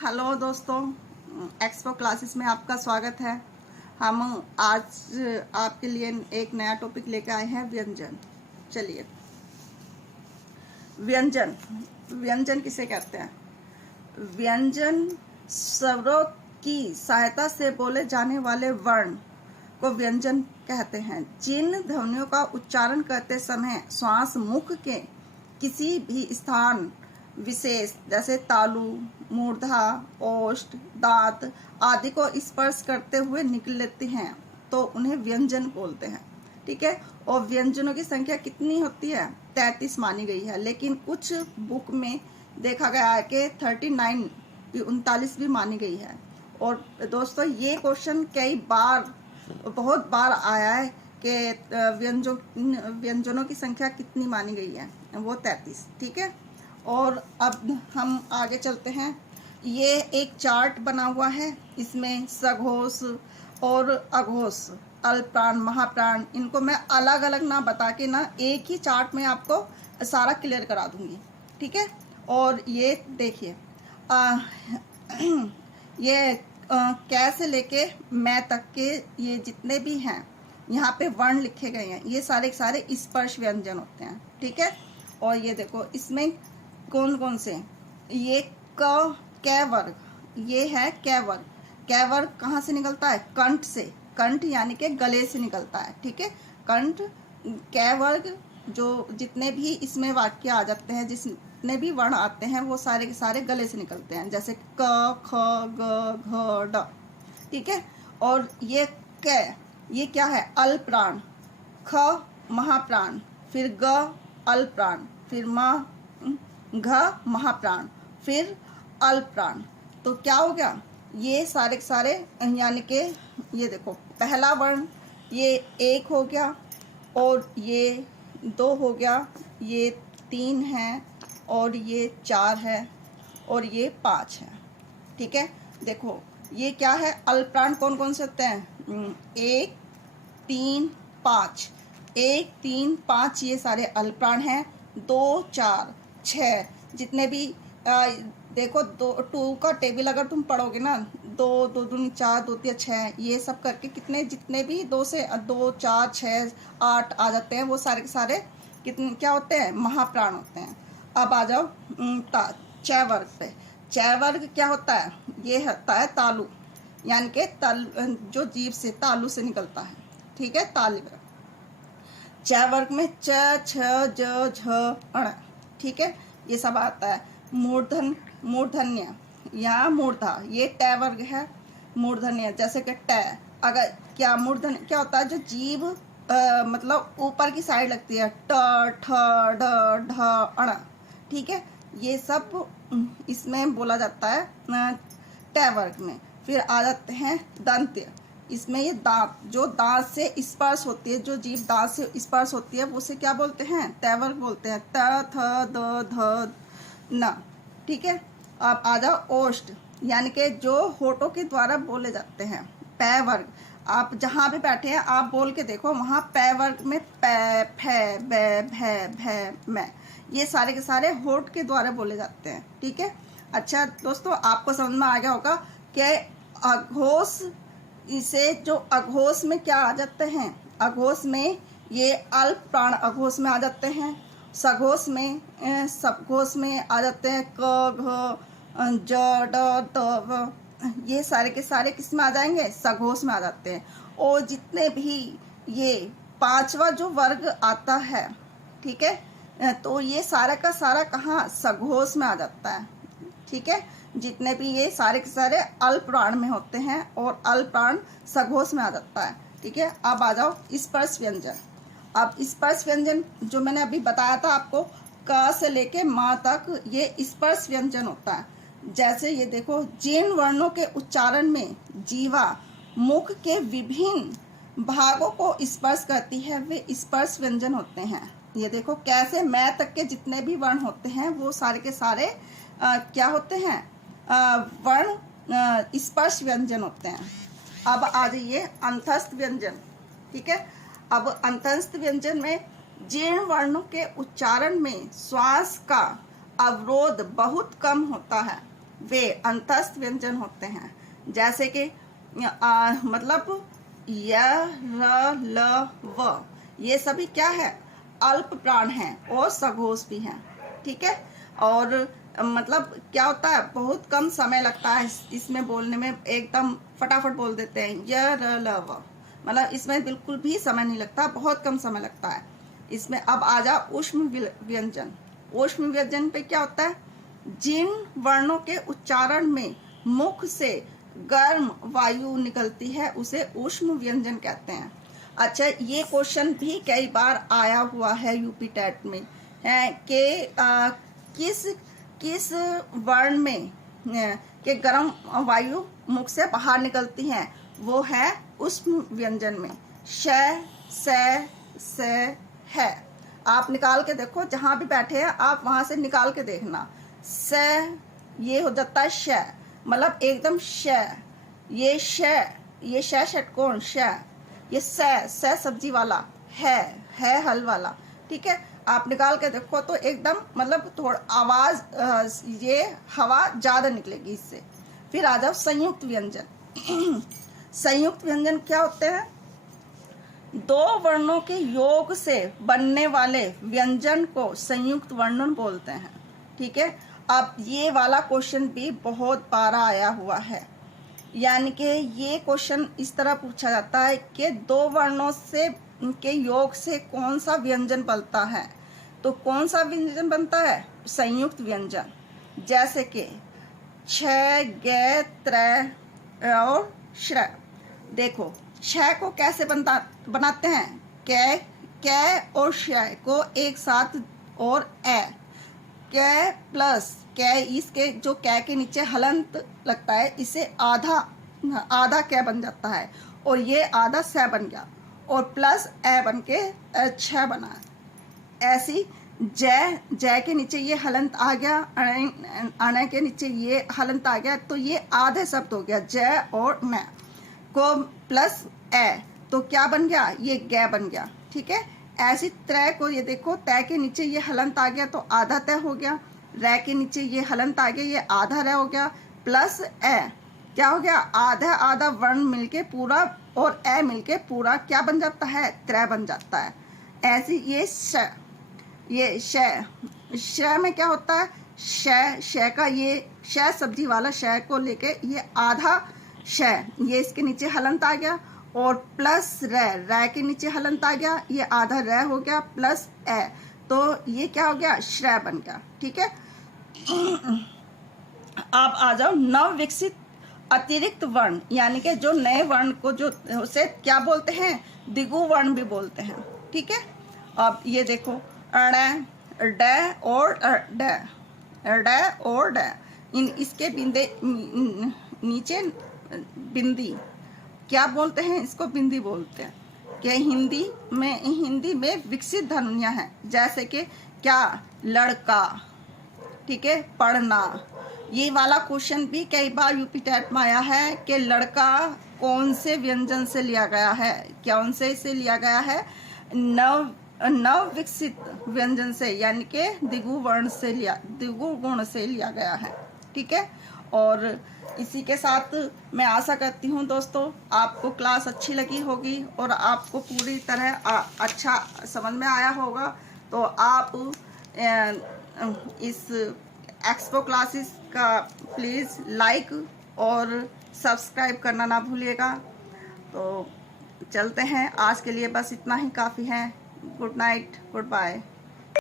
Hello दोस्तों, expo classes में आपका स्वागत है। हम आज आपके लिए एक नया टॉपिक लेकर आए हैं, व्यंजन। चलिए, व्यंजन व्यंजन किसे कहते हैं? व्यंजन स्वरों की सहायता से बोले जाने वाले वर्ण को व्यंजन कहते हैं। जिन ध्वनियों का उच्चारण करते समय श्वास मुख के किसी भी स्थान विशेष जैसे तालु, मूर्धा, ओष्ठ, दांत आदि को स्पर्श करते हुए निकलती हैं तो उन्हें व्यंजन बोलते हैं। ठीक है। और व्यंजनों की संख्या कितनी होती है? 33 मानी गई है, लेकिन कुछ बुक में देखा गया है कि 39 39 भी मानी गई है। और दोस्तों, ये क्वेश्चन बहुत बार आया है कि व्यंजनों की संख्या कितनी मानी गई है? वो 33। ठीक है। और अब हम आगे चलते हैं। ये एक चार्ट बना हुआ है, इसमें सघोष और अघोष, अल्पप्राण, महाप्राण, इनको मैं अलग अलग ना बता के ना एक ही चार्ट में आपको सारा क्लियर करा दूंगी। ठीक है। और ये देखिए, ये कै से लेके मैं तक के ये जितने भी हैं यहाँ पे वर्ण लिखे गए हैं, ये सारे सारे स्पर्श व्यंजन होते हैं। ठीक है। और ये देखो, इसमें कौन कौन से? ये कै वर्ग, ये है कै वर्ग। कै वर्ग कहाँ से निकलता है? कंठ से। कंठ यानी कि गले से निकलता है। ठीक है। कंठ। कै वर्ग जो जितने भी इसमें वाक्य आ जाते हैं, जितने भी वर्ण आते हैं, वो सारे के सारे गले से निकलते हैं, जैसे क, ख, ग, घ, ड। ठीक है। और ये कै, ये क्या है? अल्पप्राण। ख महाप्राण, फिर ग अल्पप्राण, फिर म घ महाप्राण, फिर अल्पप्राण। तो क्या हो गया? ये सारे के सारे, यानी कि ये देखो, पहला वर्ण ये 1 हो गया, और ये 2 हो गया, ये 3 है, और ये 4 है, और ये 5 है। ठीक है। देखो, ये क्या है? अल्पप्राण कौन कौन से होते हैं? 1, 3, 5। 1, 3, 5 ये सारे अल्पप्राण हैं। 2, 4, 6 जितने भी देखो, 2 का टेबल अगर तुम पढ़ोगे ना, 2, 2 दूनी 4, 2 3 6, ये सब करके कितने, जितने भी 2 से 2, 4, 6, 8 आ जाते हैं, वो सारे के सारे कितने क्या होते हैं? महाप्राण होते हैं। अब आ जाओ च वर्ग पे। च वर्ग क्या होता है? ये होता है तालु, यानी कि जो जीभ से, तालु से निकलता है। ठीक है। तालु। च वर्ग में च, छ, ज, झ, अण। ठीक है। ये सब आता है। मूर्धन्य या मूर्धा, ये ट वर्ग है। मूर्धन्य जैसे कि ट, अगर क्या मूर्धन्य क्या होता है? जो जीभ मतलब ऊपर की साइड लगती है, ट, ठ, ड, ढ, अण। ठीक है। ये सब इसमें बोला जाता है ट वर्ग में। फिर आ जाते हैं दंत्य। इसमें ये दांत, जो दांत से स्पर्श होती है, जो जीभ दांत से स्पर्श होती है, उसे क्या बोलते हैं? ट वर्ग बोलते हैं। त, थ, द, ध, न। ठीक है। अब आ जाओ ओष्ठ, यानी कि जो होठों के द्वारा बोले जाते हैं। पै वर्ग, आप जहाँ भी बैठे हैं आप बोल के देखो, वहाँ पै वर्ग में पै, फै, बै, भै, भै, मै, ये सारे के सारे होठ के द्वारा बोले जाते हैं। ठीक है। अच्छा दोस्तों, आपको समझ में आ गया होगा कि अघोष, इसे जो अघोष में क्या आ जाते हैं? अघोष में ये अल्प प्राण अघोष में आ जाते हैं। सघोष में, सघोष में आ जाते हैं क, घ, ज, ड, ट, व। ये सारे के सारे किस में आ जाएंगे? सघोष में आ जाते हैं। और जितने भी ये 5वां जो वर्ग आता है, ठीक है, तो ये सारा का सारा कहाँ? सघोष में आ जाता है। ठीक है। जितने भी ये सारे के सारे अल्पप्राण में होते हैं, और अल्पप्राण सघोष में आ जाता है। ठीक है। अब आ जाओ स्पर्श व्यंजन। अब स्पर्श व्यंजन जो मैंने अभी बताया था आपको, क से लेके माँ तक ये स्पर्श व्यंजन होता है। जैसे ये देखो, जिन वर्णों के उच्चारण में जीवा मुख के विभिन्न भागों को स्पर्श करती है, वे स्पर्श व्यंजन होते हैं। ये देखो, कैसे मैं तक के जितने भी वर्ण होते हैं, वो सारे के सारे क्या होते हैं? वर्ण स्पर्श व्यंजन होते हैं। अब आ जाइए अंतस्थ व्यंजन। ठीक है। अब अंतस्थ व्यंजन में जीर्ण वर्णों के उच्चारण में श्वास का अवरोध बहुत कम होता है। वे अंतस्थ व्यंजन होते हैं, जैसे कि मतलब य, र, ल, व, ये सभी क्या है, अल्प प्राण हैं और सघोष भी हैं। ठीक है, और मतलब क्या होता है, बहुत कम समय लगता है इसमें बोलने में, एकदम फटाफट बोल देते हैं य, र, ल, व, मतलब इसमें बिल्कुल भी समय नहीं लगता, बहुत कम समय लगता है इसमें। अब आ जाओ ऊष्म व्यंजन। ऊष्म व्यंजन पे क्या होता है, जिन वर्णों के उच्चारण में मुख से गर्म वायु निकलती है उसे ऊष्म व्यंजन कहते हैं। अच्छा, ये क्वेश्चन भी कई बार आया हुआ है यूपी टेट में, है कि किस वर्ण में के गर्म वायु मुख से बाहर निकलती हैं, वो है ऊष्म व्यंजन में श, स, है। आप निकाल के देखो, जहां भी बैठे हैं आप वहां से निकाल के देखना। स ये हो जाता है श, मतलब एकदम श, ये श, ये श षटकोण श, ये स सब्जी वाला, है हल वाला। ठीक है, आप निकाल के देखो तो एकदम मतलब थोड़ा आवाज, ये हवा ज्यादा निकलेगी इससे। फिर आ जाओ संयुक्त व्यंजन। संयुक्त व्यंजन क्या होते हैं, दो वर्णों के योग से बनने वाले व्यंजन को संयुक्त वर्णन बोलते हैं। ठीक है, अब ये वाला क्वेश्चन भी बहुत बार आया हुआ है, यानी कि ये क्वेश्चन इस तरह पूछा जाता है कि दो वर्णों से के योग से कौन सा व्यंजन बनता है, तो कौन सा व्यंजन बनता है, संयुक्त व्यंजन। जैसे कि छ, ग, त्र और श्र। देखो छ को कैसे बनाते हैं, क और श को एक साथ और ए, क प्लस क, इसके जो क के नीचे हलंत लगता है इसे आधा क बन जाता है, और ये आधा स बन गया, और प्लस ए बन के छ बना। ऐसी जय के नीचे ये हलंत आ गया, अण के नीचे ये हलंत आ गया, तो ये आधे शब्द हो गया जय और न को प्लस ए, तो क्या बन गया, ये ग बन गया। ठीक है, ऐसी त्रय को ये देखो, तय के नीचे ये हलंत आ गया तो आधा तय हो गया, रै के नीचे ये हलंत आ गया, ये आधा रै हो गया, प्लस ए क्या हो गया, आधा आधा वर्ण मिलके पूरा और ए मिलके पूरा क्या बन जाता है, त्रय बन जाता है। ऐसी ये श में क्या होता है, श का ये श सब्जी वाला श को लेके ये आधा श, ये इसके नीचे हलंत आ गया, और प्लस रै के नीचे हलंत आ गया, ये आधा रै हो गया, प्लस ए, तो ये क्या हो गया, श्रय बन गया। ठीक है, आप आ जाओ नव विकसित अतिरिक्त वर्ण, यानी कि जो नए वर्ण को जो उसे क्या बोलते हैं, दिगु वर्ण भी बोलते हैं। ठीक है, अब ये देखो अण, ड और ड, इन इसके बिंदे नीचे बिंदी क्या बोलते हैं, इसको बिंदी बोलते हैं। कि हिंदी में विकसित ध्वनियां हैं, जैसे कि क्या, लड़का। ठीक है, पढ़ना। ये वाला क्वेश्चन भी कई बार यूपी टेट में आया है कि लड़का कौन से व्यंजन से लिया गया है, कौन से लिया गया है, नव विकसित व्यंजन से, यानी कि दिगु गुण से लिया गया है। ठीक है, और इसी के साथ मैं आशा करती हूँ दोस्तों आपको क्लास अच्छी लगी होगी और आपको पूरी तरह अच्छा समझ में आया होगा। तो आप इस एक्सपो क्लासेस का प्लीज़ लाइक और सब्सक्राइब करना ना भूलिएगा। तो चलते हैं, आज के लिए बस इतना ही काफ़ी है। Good night, good bye.